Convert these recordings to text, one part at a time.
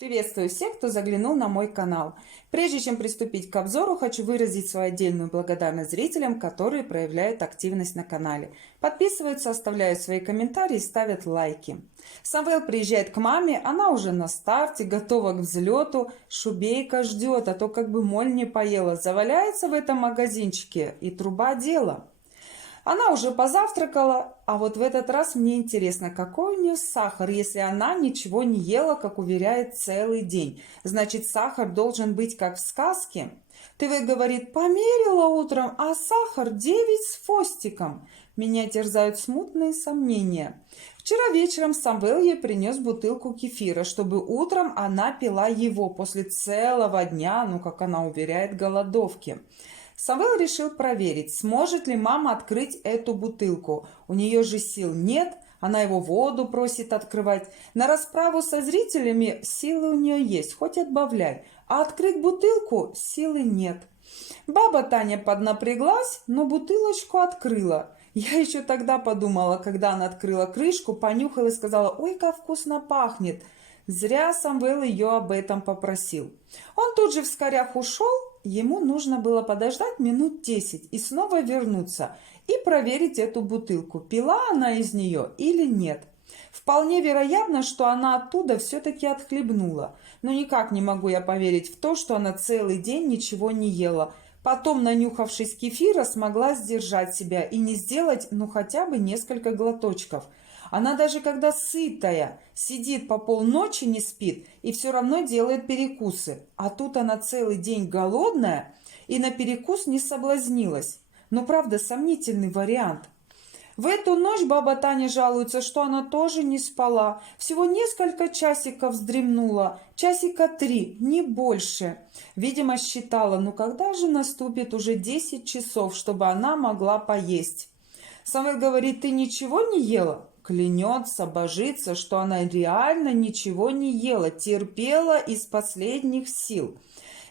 Приветствую всех, кто заглянул на мой канал. Прежде чем приступить к обзору, хочу выразить свою отдельную благодарность зрителям, которые проявляют активность на канале. Подписываются, оставляют свои комментарии и ставят лайки. Самвел приезжает к маме, она уже на старте, готова к взлету. Шубейка ждет, а то как бы моль не поела. Заваляется в этом магазинчике и труба дела. Она уже позавтракала, а вот в этот раз мне интересно, какой у нее сахар, если она ничего не ела, как уверяет, целый день. Значит, сахар должен быть как в сказке. ТВ говорит, померила утром, а сахар 9 с хвостиком. Меня терзают смутные сомнения. Вчера вечером Самвел ей принес бутылку кефира, чтобы утром она пила его после целого дня, ну, как она уверяет, голодовки. Самвел решил проверить, сможет ли мама открыть эту бутылку. У нее же сил нет, она его воду просит открывать. На расправу со зрителями силы у нее есть, хоть отбавляй. А открыть бутылку силы нет. Баба Таня поднапряглась, но бутылочку открыла. Я еще тогда подумала, когда она открыла крышку, понюхала и сказала, ой, как вкусно пахнет. Зря Самвел ее об этом попросил. Он тут же вскорях ушел, ему нужно было подождать минут 10 и снова вернуться и проверить эту бутылку, пила она из нее или нет. Вполне вероятно, что она оттуда все-таки отхлебнула, но никак не могу я поверить в то, что она целый день ничего не ела. Потом, нанюхавшись кефира, смогла сдержать себя и не сделать, ну, хотя бы несколько глоточков. Она даже когда сытая, сидит по полночи, не спит и все равно делает перекусы. А тут она целый день голодная и на перекус не соблазнилась. Но правда, сомнительный вариант. В эту ночь баба Таня жалуется, что она тоже не спала. Всего несколько часиков вздремнула, часика 3, не больше. Видимо, считала, ну когда же наступит уже 10 часов, чтобы она могла поесть. Самвел говорит, ты ничего не ела? Клянется, божится, что она реально ничего не ела, терпела из последних сил.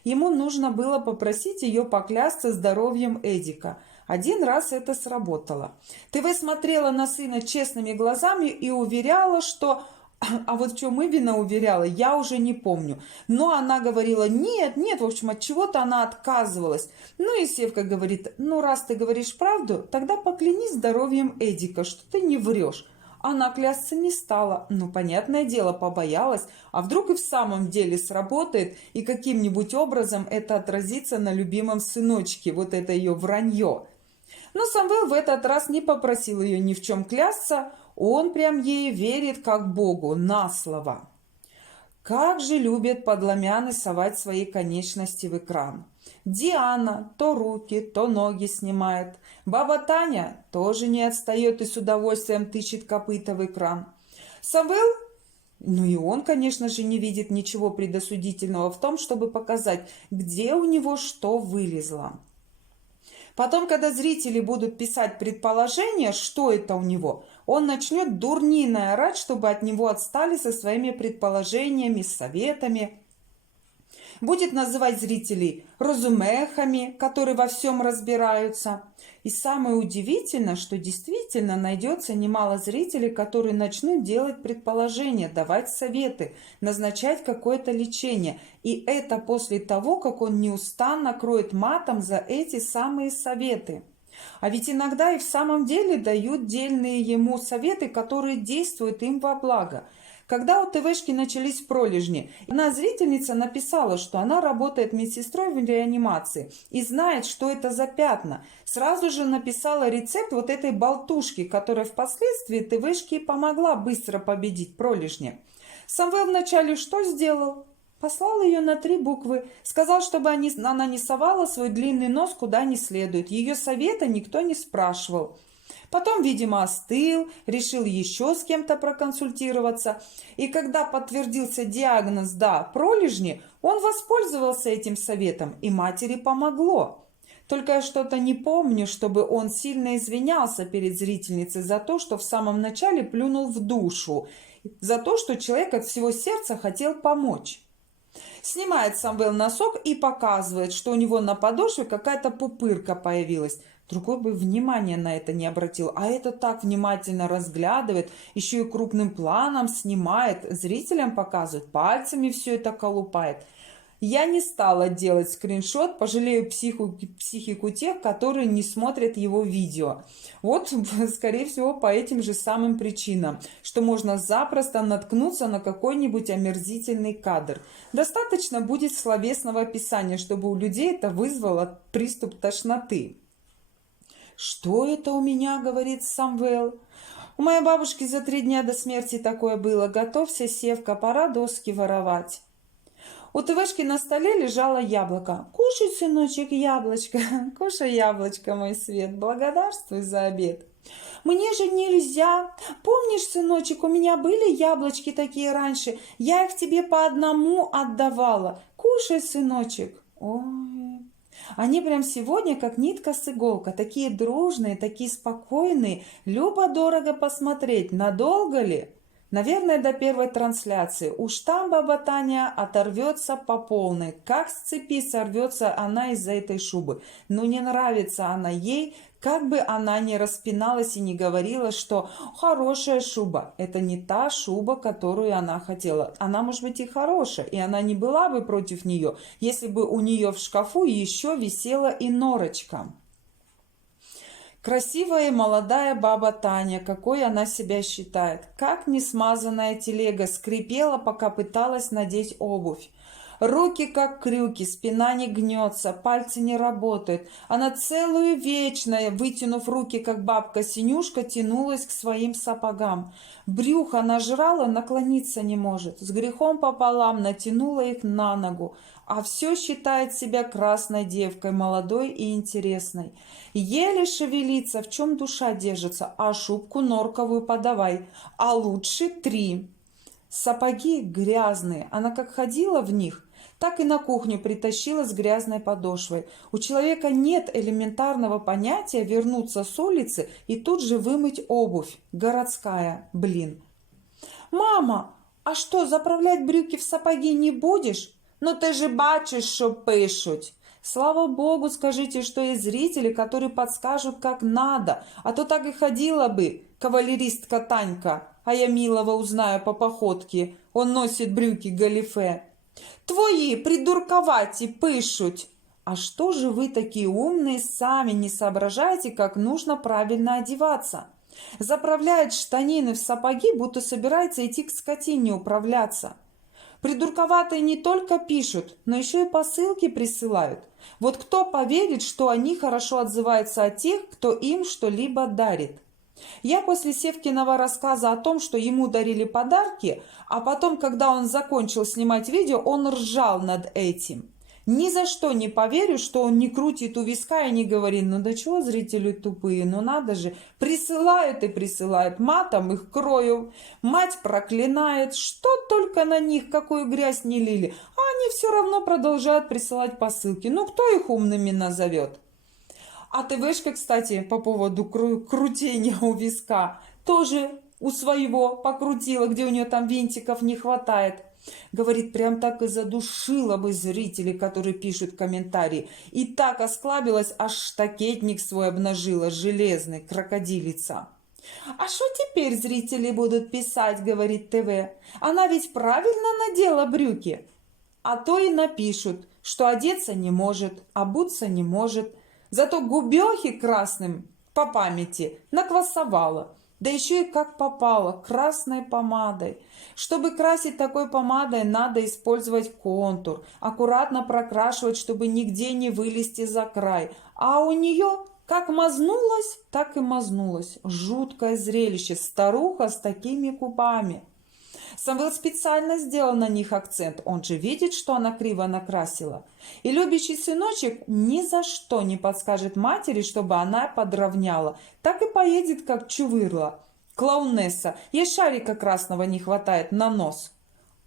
Ему нужно было попросить ее поклясться здоровьем Эдика. Один раз это сработало. ТВ смотрела на сына честными глазами и уверяла, что... А вот в чем именно уверяла, я уже не помню. Но она говорила, нет, нет, в общем, от чего-то она отказывалась. Ну и Севка говорит, ну раз ты говоришь правду, тогда поклянись здоровьем Эдика, что ты не врешь. Она клясться не стала, ну, понятное дело, побоялась, а вдруг и в самом деле сработает, и каким-нибудь образом это отразится на любимом сыночке, вот это ее вранье. Но Самвел в этот раз не попросил ее ни в чем клясться, он прям ей верит как Богу, на слово. Как же любят подломяны совать свои конечности в экран. Диана то руки, то ноги снимает. Баба Таня тоже не отстает и с удовольствием тычет копыта в экран. Самвел, ну и он, конечно же, не видит ничего предосудительного в том, чтобы показать, где у него что вылезло. Потом, когда зрители будут писать предположения, что это у него, он начнет дурниной орать, чтобы от него отстали со своими предположениями, советами. Будет называть зрителей разумехами, которые во всем разбираются. И самое удивительное, что действительно найдется немало зрителей, которые начнут делать предположения, давать советы, назначать какое-то лечение. И это после того, как он неустанно кроет матом за эти самые советы. А ведь иногда и в самом деле дают дельные ему советы, которые действуют им во благо. Когда у ТВшки начались пролежни, одна зрительница написала, что она работает медсестрой в реанимации и знает, что это за пятна. Сразу же написала рецепт вот этой болтушки, которая впоследствии ТВшке помогла быстро победить пролежни. Самвел вначале что сделал? Послал ее на 3 буквы. Сказал, чтобы она не совала свой длинный нос куда не следует. Ее совета никто не спрашивал. Потом, видимо, остыл, решил еще с кем-то проконсультироваться. И когда подтвердился диагноз «да, пролежни», он воспользовался этим советом, и матери помогло. Только я что-то не помню, чтобы он сильно извинялся перед зрительницей за то, что в самом начале плюнул в душу, за то, что человек от всего сердца хотел помочь. Снимает Самвел носок и показывает, что у него на подошве какая-то пупырка появилась. другой бы внимания на это не обратил. А это так внимательно разглядывает, еще и крупным планом снимает, зрителям показывает, пальцами все это колупает. Я не стала делать скриншот, пожалею психику тех, которые не смотрят его видео. Вот, скорее всего, по этим же самым причинам, что можно запросто наткнуться на какой-нибудь омерзительный кадр. Достаточно будет словесного описания, чтобы у людей это вызвало приступ тошноты. «Что это у меня?» — говорит Самвел. «У моей бабушки за 3 дня до смерти такое было. Готовься, Севка, пора доски воровать». У ТВшки на столе лежало яблоко. «Кушай, сыночек, яблочко, кушай яблочко, мой свет, благодарствуй за обед». «Мне же нельзя. Помнишь, сыночек, у меня были яблочки такие раньше, я их тебе по одному отдавала. Кушай, сыночек». Ой, они прям сегодня как нитка с иголкой, такие дружные, такие спокойные, любо-дорого посмотреть, надолго ли? Наверное, до первой трансляции. Уж там баба Таня оторвется по полной. Как с цепи сорвется она из-за этой шубы. Но не нравится она ей, как бы она ни распиналась и не говорила, что хорошая шуба. Это не та шуба, которую она хотела. Она может быть и хорошая, и она не была бы против нее, если бы у нее в шкафу еще висела и норочка. Красивая и молодая баба Таня, какой она себя считает. Как несмазанная телега скрипела, пока пыталась надеть обувь. Руки как крюки, спина не гнется, пальцы не работают. Она целую вечность, вытянув руки, как бабка Синюшка, тянулась к своим сапогам. Брюхо нажрала, наклониться не может. С грехом пополам натянула их на ногу. А все считает себя красной девкой, молодой и интересной. Еле шевелится, в чем душа держится, а шубку норковую подавай, а лучше 3. Сапоги грязные, она как ходила в них, так и на кухню притащила с грязной подошвой. У человека нет элементарного понятия вернуться с улицы и тут же вымыть обувь. Городская, блин. «Мама, а что, заправлять брюки в сапоги не будешь? Ну ти ж бачиш, що пишуть». Слава Богу, скажите, что есть зрители, которые подскажут, как надо, а то так и ходила бы кавалеристка Танька, а я милого узнаю по походке, он носит брюки галифе. «Твои придурковати пишут». А что же вы такие умные, сами не соображаете, как нужно правильно одеваться? Заправляет штанины в сапоги, будто собирается идти к скотине управляться. Придурковатые не только пишут, но еще и посылки присылают. Вот кто поверит, что они хорошо отзываются о тех, кто им что-либо дарит? Я после Севкиного рассказа о том, что ему дарили подарки, а потом, когда он закончил снимать видео, он ржал над этим. Ни за что не поверю, что он не крутит у виска и не говорит: ну да чего зрители тупые, ну надо же, присылают и присылают, матом их крою, мать проклинает, что только на них, какую грязь не лили, а они все равно продолжают присылать посылки, ну кто их умными назовет? А ТВшка, кстати, по поводу крутения у виска, тоже у своего покрутила, где у нее там винтиков не хватает. Говорит, прям так и задушила бы зрителей, которые пишут комментарии. И так осклабилась, аж штакетник свой обнажила, железный, крокодилица. «А что теперь зрители будут писать?» — говорит ТВ. «Она ведь правильно надела брюки». А то и напишут, что одеться не может, обуться не может. Зато губехи красным по памяти наквасовала. Да еще и как попало, красной помадой. Чтобы красить такой помадой, надо использовать контур. Аккуратно прокрашивать, чтобы нигде не вылезти за край. А у нее как мазнулась, так и мазнулась. Жуткое зрелище. Старуха с такими губами. Самвел специально сделал на них акцент. Он же видит, что она криво накрасила. И любящий сыночек ни за что не подскажет матери, чтобы она подровняла. Так и поедет, как чувырла. Клоунесса. Ей шарика красного не хватает на нос.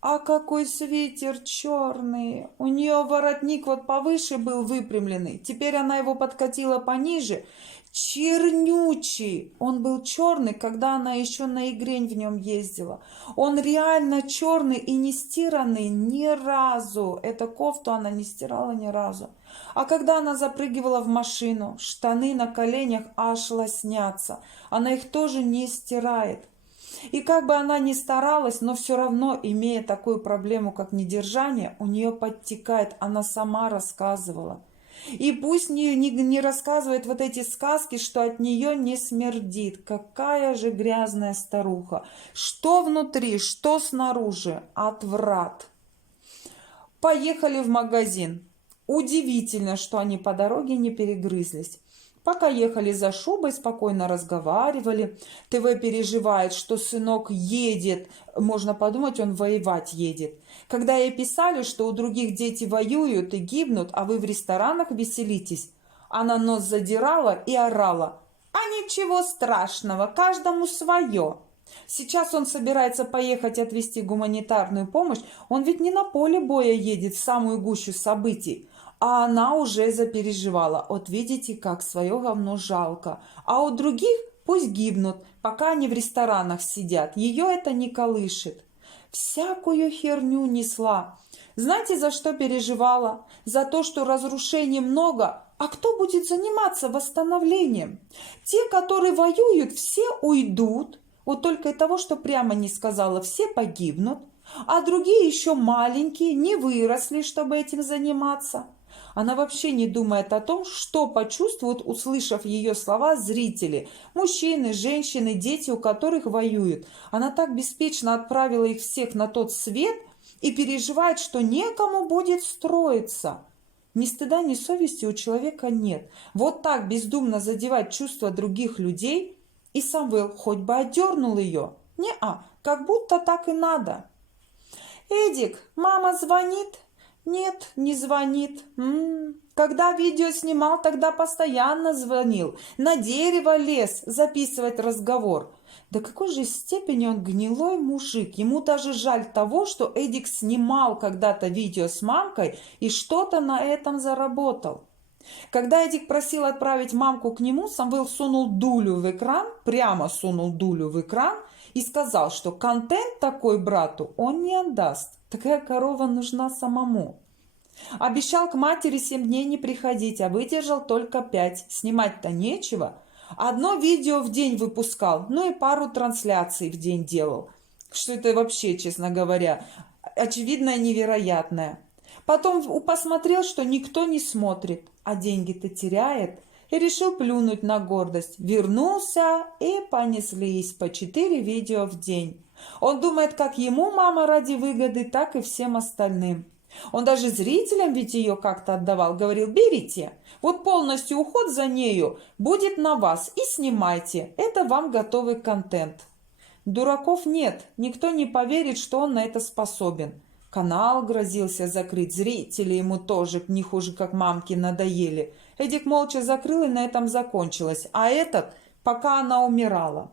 А какой свитер черный! У нее воротник вот повыше был выпрямленный, теперь она его подкатила пониже. Чернючий! Он был черный, когда она еще на игрень в нем ездила. Он реально черный и не стиранный ни разу. Эту кофту она не стирала ни разу. А когда она запрыгивала в машину, штаны на коленях аж лоснятся. Она их тоже не стирает. И как бы она ни старалась, но все равно, имея такую проблему, как недержание, у нее подтекает, она сама рассказывала. И пусть не рассказывает вот эти сказки, что от нее не смердит. Какая же грязная старуха. Что внутри, что снаружи. Отврат. Поехали в магазин. Удивительно, что они по дороге не перегрызлись. Пока ехали за шубой, спокойно разговаривали. ТВ переживает, что сынок едет. Можно подумать, он воевать едет. Когда ей писали, что у других дети воюют и гибнут, а вы в ресторанах веселитесь, она нос задирала и орала. А ничего страшного, каждому свое. Сейчас он собирается поехать отвезти гуманитарную помощь. Он ведь не на поле боя едет в самую гущу событий. А она уже запереживала. Вот видите, как свое говно жалко. А у других пусть гибнут, пока они в ресторанах сидят. Ее это не колышет. Всякую херню несла. Знаете, за что переживала? За то, что разрушений много. А кто будет заниматься восстановлением? Те, которые воюют, все уйдут. Вот только и того, что прямо не сказала, все погибнут. А другие еще маленькие, не выросли, чтобы этим заниматься. Она вообще не думает о том, что почувствуют, услышав ее слова, зрители. Мужчины, женщины, дети, у которых воюют. Она так беспечно отправила их всех на тот свет и переживает, что некому будет строиться. Ни стыда, ни совести у человека нет. Вот так бездумно задевать чувства других людей, и Самвел хоть бы одернул ее. Не-а, как будто так и надо. «Эдик, мама звонит?» «Нет, не звонит. Когда видео снимал, тогда постоянно звонил. На дерево лез записывать разговор». До какой же степени он гнилой мужик. Ему даже жаль того, что Эдик снимал когда-то видео с мамкой и что-то на этом заработал. Когда Эдик просил отправить мамку к нему, Самвел сунул дулю в экран, прямо сунул дулю в экран и сказал, что контент такой брату он не отдаст. Такая корова нужна самому. Обещал к матери 7 дней не приходить, а выдержал только 5. Снимать-то нечего. Одно видео в день выпускал, ну и пару трансляций в день делал. Что это вообще, честно говоря, очевидно невероятное. Потом посмотрел, что никто не смотрит, а деньги-то теряет, и решил плюнуть на гордость. Вернулся, и понеслись по 4 видео в день. Он думает, как ему мама ради выгоды, так и всем остальным. Он даже зрителям ведь ее как-то отдавал, говорил: берите, вот полностью уход за нею будет на вас, и снимайте, это вам готовый контент. Дураков нет, никто не поверит, что он на это способен. Канал грозился закрыть, зрители ему тоже не хуже, как мамки, надоели. Эдик молча закрыл, и на этом закончилось, а этот, пока она умирала.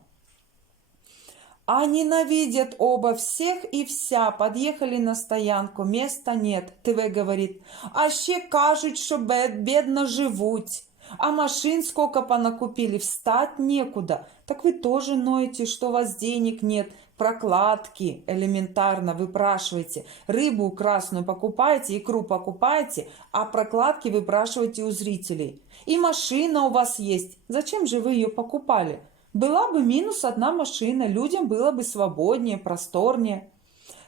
А ненавидят оба всех и вся. Подъехали на стоянку, места нет. ТВ говорит: а ще кажуть, що бедно живуть. А машин сколько понакупили, встать некуда. Так вы тоже ноете, что у вас денег нет. Прокладки элементарно выпрашиваете. Рыбу красную покупаете, икру покупаете, а прокладки выпрашиваете у зрителей. И машина у вас есть. Зачем же вы ее покупали? Была бы минус одна машина, людям было бы свободнее, просторнее.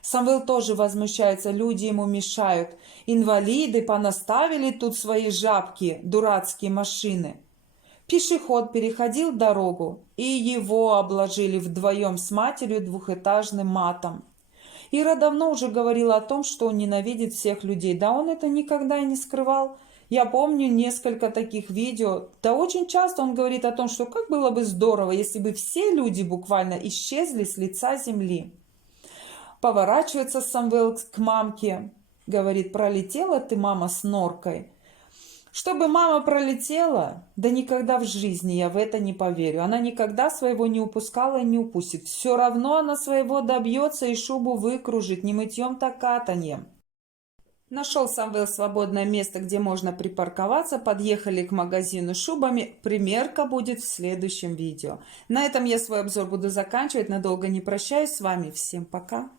Самвел тоже возмущается, люди ему мешают. Инвалиды понаставили тут свои жабки, дурацкие машины. Пешеход переходил дорогу, и его обложили вдвоем с матерью двухэтажным матом. Ира давно уже говорила о том, что он ненавидит всех людей. Да он это никогда и не скрывал. Я помню несколько таких видео. Да очень часто он говорит о том, что как было бы здорово, если бы все люди буквально исчезли с лица земли. Поворачивается Самвел к мамке. Говорит: пролетела ты, мама, с норкой. Чтобы мама пролетела? Да никогда в жизни я в это не поверю. Она никогда своего не упускала и не упустит. Все равно она своего добьется и шубу выкружит, не мытьем, так катаньем. Нашел Самвел свободное место, где можно припарковаться. Подъехали к магазину с шубами. Примерка будет в следующем видео. На этом я свой обзор буду заканчивать. Надолго не прощаюсь с вами. Всем пока.